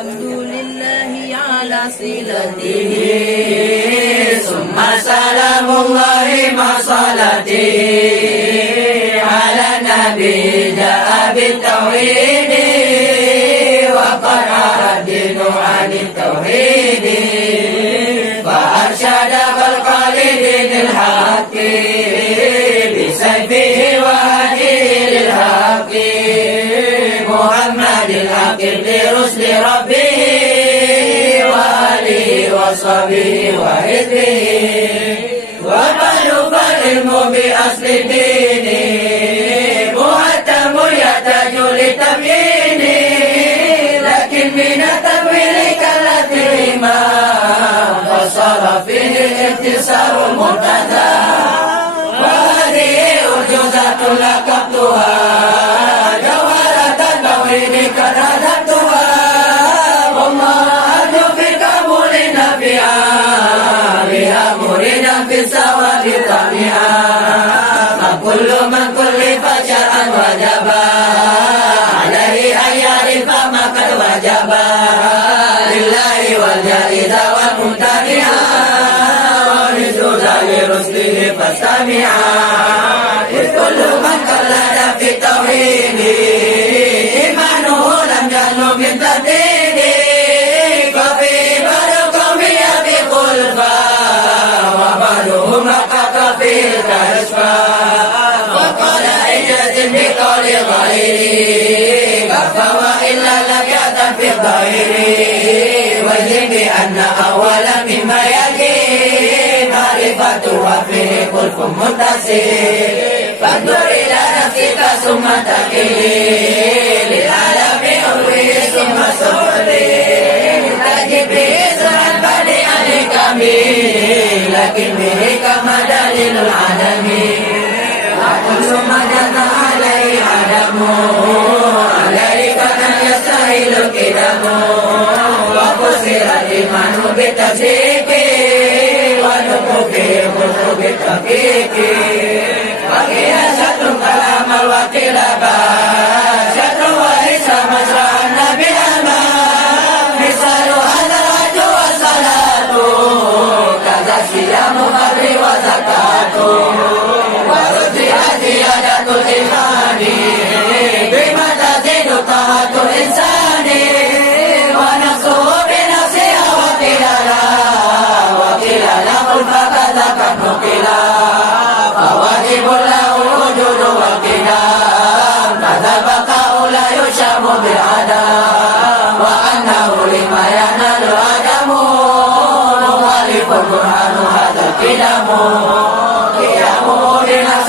الحمد لله على صلته ثم سلام الله مع صلاته على النبي جاء بالتوحيد وقد عرى الدين عن التوحيد فأرشد خلق لدين الحق بسيفه وهديه للحق محمد الأكرم لرسل ربه وآله وصحبه وحزبه وبعد فالعلم بأصل الدين مهتم يحتاج لتبيين لكن من التأويل كالتهما فصار فيه الاختصار المرتدى وهذه أرجوزة لقبتها جوهرة التوحيد قد هدمتها والله أرجو في قبول نافعا بها مريدا في الثواب طامعا فكل من كلف شرعا وجبا عليه أن يعرف ما قد وجبا لله والجائز والممتنعا ومثل لرسله فاستمعا إذ كل من قلد في التوحيد إيمانه لم يخلو من ترديد ففي بر قومي بخلفا وبرهم رقق في الكشفا وقال إجاز بقول غيري كفى وإلا لم يأتن في الظهير وجد بأن أول مما يجي معرفة وفيه خلف متصل فانظر إلى نفسك ثم تكلي للعالم أروي ثم سؤلي تجد به سرعا بديعا لكميل لكن به كما دليل العالمين وكل ما جاء عليه عدمه عليه كان يستحيل كدمه وفسر الإيمان بالتصديق ونطق الخلق بالتحقيق وقيل شطر كلام الوكيل شطر وليس مشرع النبي الأمان مثال هذا الحج والصلاة كذا الصيام والقدر وزكاة ورجع زيادة الإيمان بما تزيد طاعة الإنسان ونقصه بنفسها وقيل له فقد قد نقلا فواجب له وجود والقدام كذا البقاء لا يشام بالعدم وأنه لما ينال العدم مخالف القرآن هذا القدم قيامه لنا